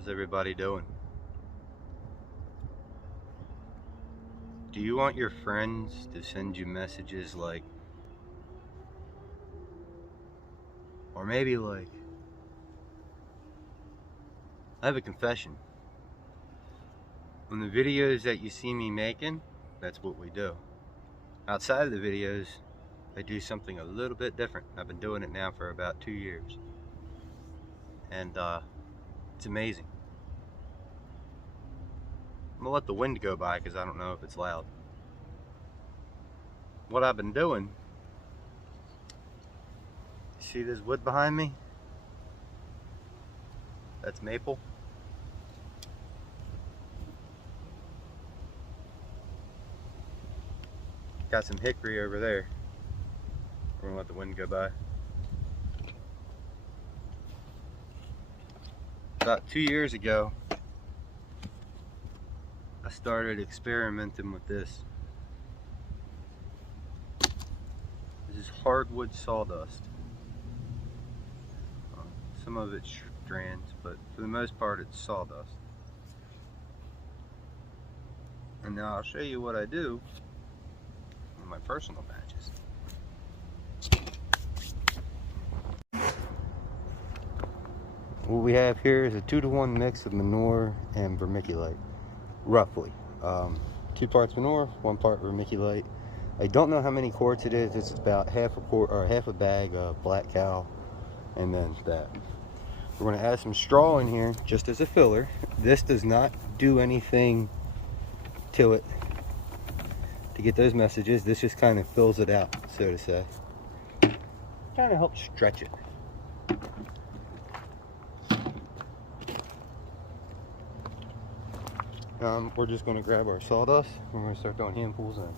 How's everybody doing? Do you want your friends to send you messages like, or maybe like, I have a confession. On the videos that you see me making, that's what we do. Outside of the videos, I do something a little bit different. I've been doing it now for about 2 years. And it's amazing. I'm gonna let the wind go by because I don't know if it's loud. What I've been doing, you see this wood behind me? That's maple. Got some hickory over there. We're gonna let the wind go by. About 2 years ago, I started experimenting with this. This is hardwood sawdust. Some of it's strands, but for the most part it's sawdust. And now I'll show you what I do in my personal batches. What we have here is a 2-to-1 mix of manure and vermiculite, roughly. 2 parts manure, 1 part vermiculite. I don't know how many quarts it is. It's about half a quart or half a bag of black cow, and then that. We're going to add some straw in here just as a filler. This does not do anything to it to get those messages. This just kind of fills it out, so to say. Kind of helps stretch it. We're just going to grab our sawdust. We're going to start throwing handfuls in.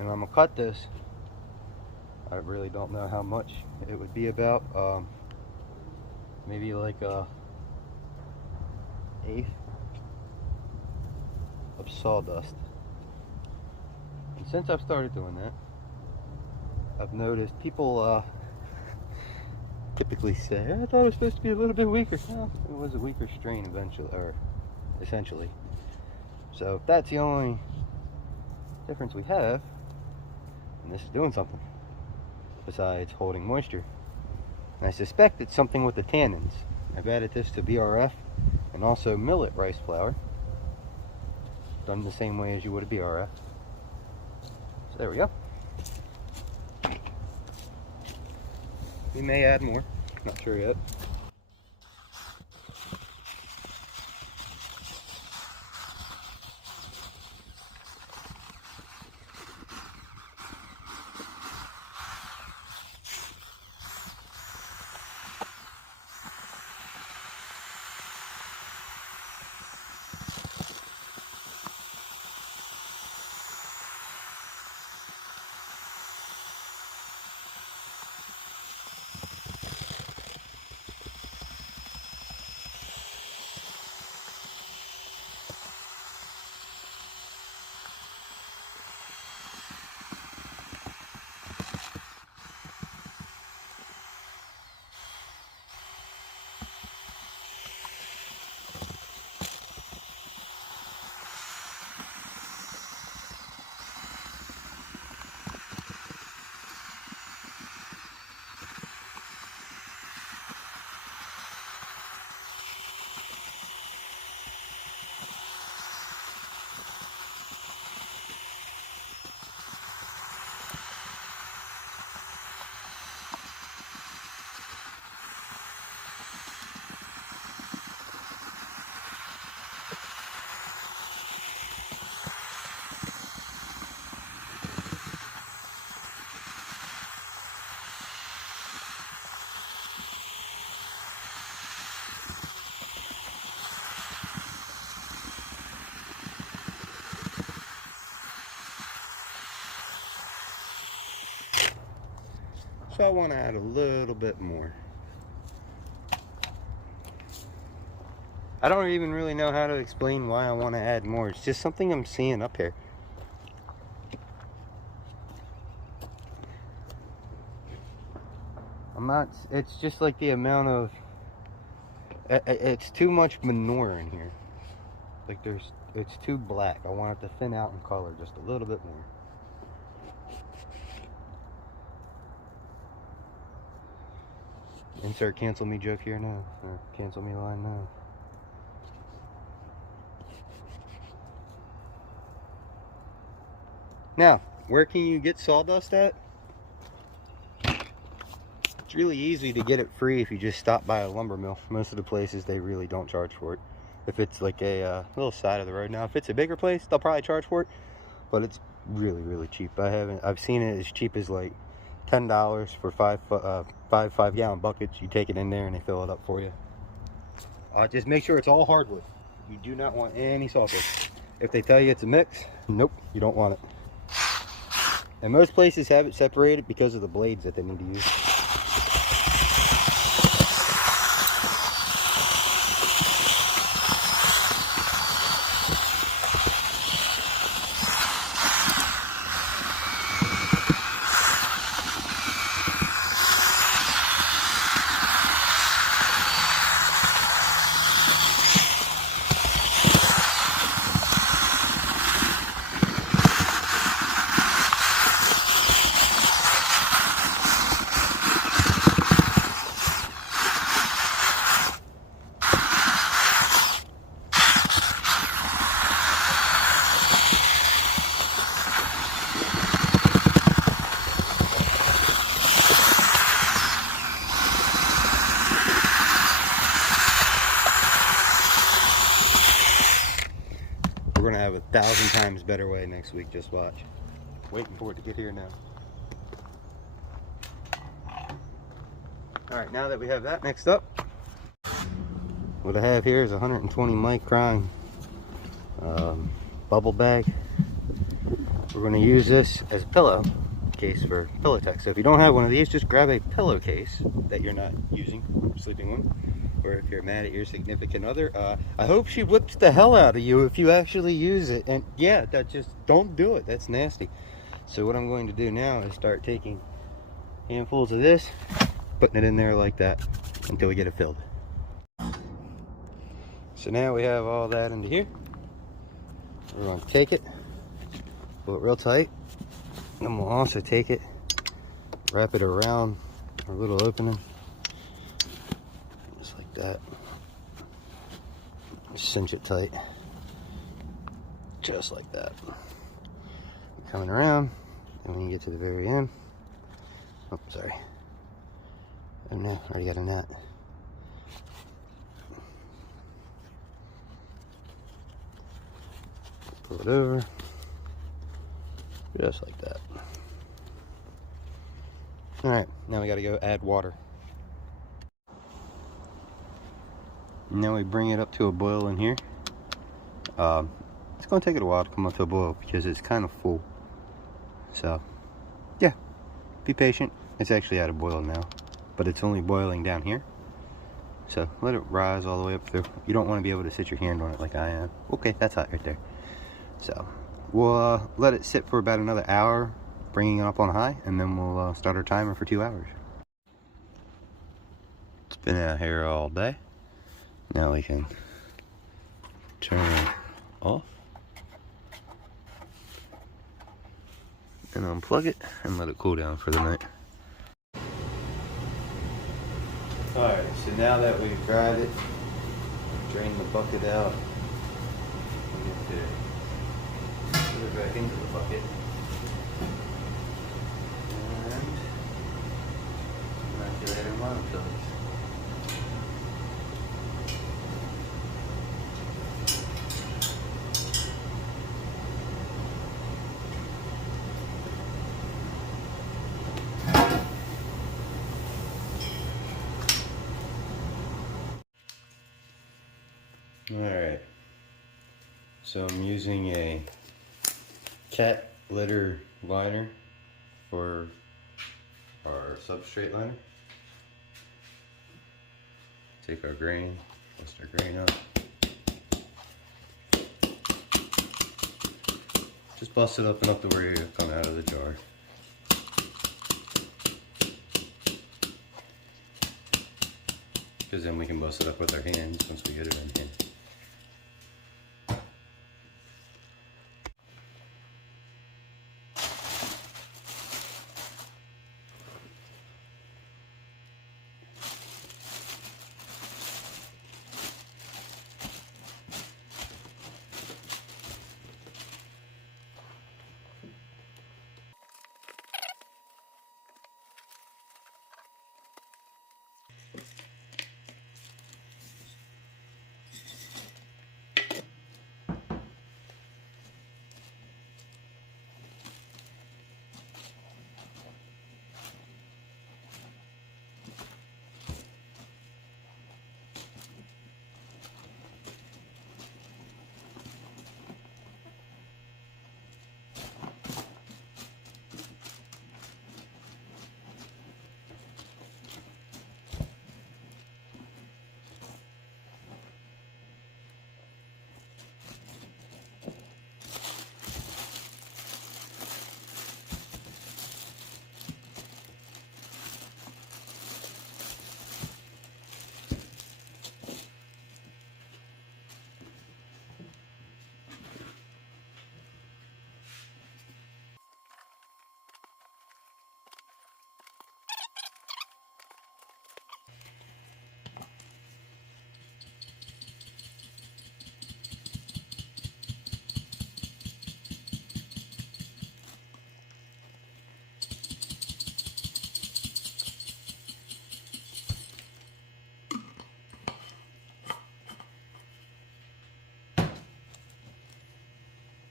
And I'm going to cut this. I really don't know how much it would be about. Maybe like a 1/8 of sawdust. And since I've started doing that, I've noticed people typically say, I thought it was supposed to be a little bit weaker. Well, it was a weaker strain eventually, or essentially. So if that's the only difference we have, and this is doing something besides holding moisture, and I suspect it's something with the tannins. I've added this to BRF and also millet rice flour, done the same way as you would a BRF. So there we go. We may add more, not sure yet. So I want to add a little bit more. I don't even really know how to explain why I want to add more. It's just something I'm seeing up here. I'm not, it's just like the amount of It's too much manure in here. Like it's too black. I want it to thin out in color just a little bit more. Insert cancel me joke here now, or cancel me line now. Now, where can you get sawdust at? It's really easy to get it free if you just stop by a lumber mill. Most of the places, they really don't charge for it. If it's like a little side of the road. Now, if it's a bigger place, they'll probably charge for it, but it's really, really cheap. I've seen it as cheap as like $10 for five 5-gallon buckets. You take it in there and they fill it up for you. Just make sure it's all hardwood. You do not want any sawdust. If they tell you it's a mix, nope, you don't want it. And most places have it separated because of the blades that they need to use. We're gonna have 1,000 times better way next week, just watch. Waiting for it to get here now. Alright, now that we have that mixed up, what I have here is 120 micron bubble bag. We're gonna use this as a pillow case for pillow tech. So if you don't have one of these, just grab a pillowcase that you're not using, sleeping on. Or if you're mad at your significant other, I hope she whips the hell out of you if you actually use it. And yeah, that just don't do it. That's nasty. So what I'm going to do now is start taking handfuls of this, putting it in there like that until we get it filled. So now we have all that into here. We're going to take it, pull it real tight, and we'll also take it, wrap it around our little opening. That, cinch it tight, just like that. Coming around, and when you get to the very end, oh sorry, oh no, already got a knot. Pull it over, just like that. All right, now we got to go add water. Now we bring it up to a boil in here. It's going to take it a while to come up to a boil because it's kind of full. So, yeah, be patient. It's actually at a boil now, but it's only boiling down here. So let it rise all the way up through. You don't want to be able to sit your hand on it like I am. Okay, that's hot right there. So we'll let it sit for about another hour, bringing it up on high, and then we'll start our timer for 2 hours. It's been out here all day. Now we can turn it off and unplug it and let it cool down for the night. Alright, so now that we've dried it, drain the bucket out, we get to put it back into the bucket and inoculator monofilament. Alright, so I'm using a cat litter liner for our substrate liner. Take our grain, bust our grain up. Just bust it up enough to where you come out of the jar. because then we can bust it up with our hands once we get it in here.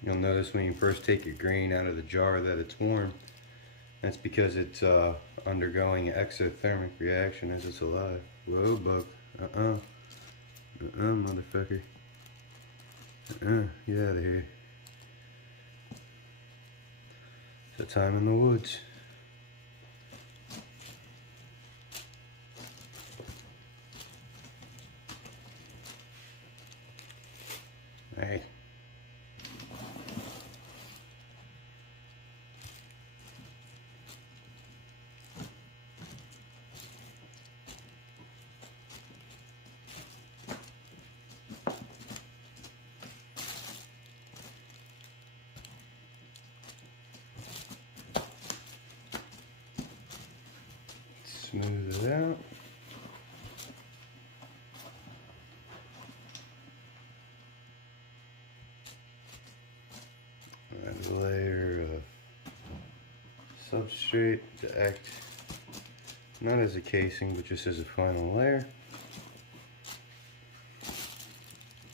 You'll notice when you first take your grain out of the jar that it's warm. That's because it's undergoing an exothermic reaction as it's alive. Whoa, bug. Motherfucker. Get out of here. It's a time in the woods. Hey. Smooth it out. Add a layer of substrate to act not as a casing but just as a final layer.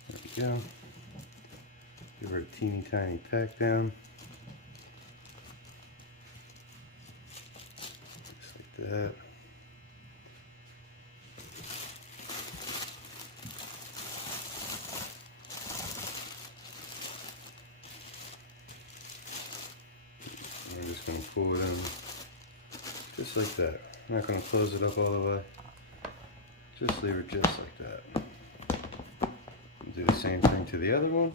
There we go. Give her a teeny tiny pack down. Just like that. We're just going to pull it in just like that. I'm not going to close it up all the way. Just leave it just like that. Do the same thing to the other one.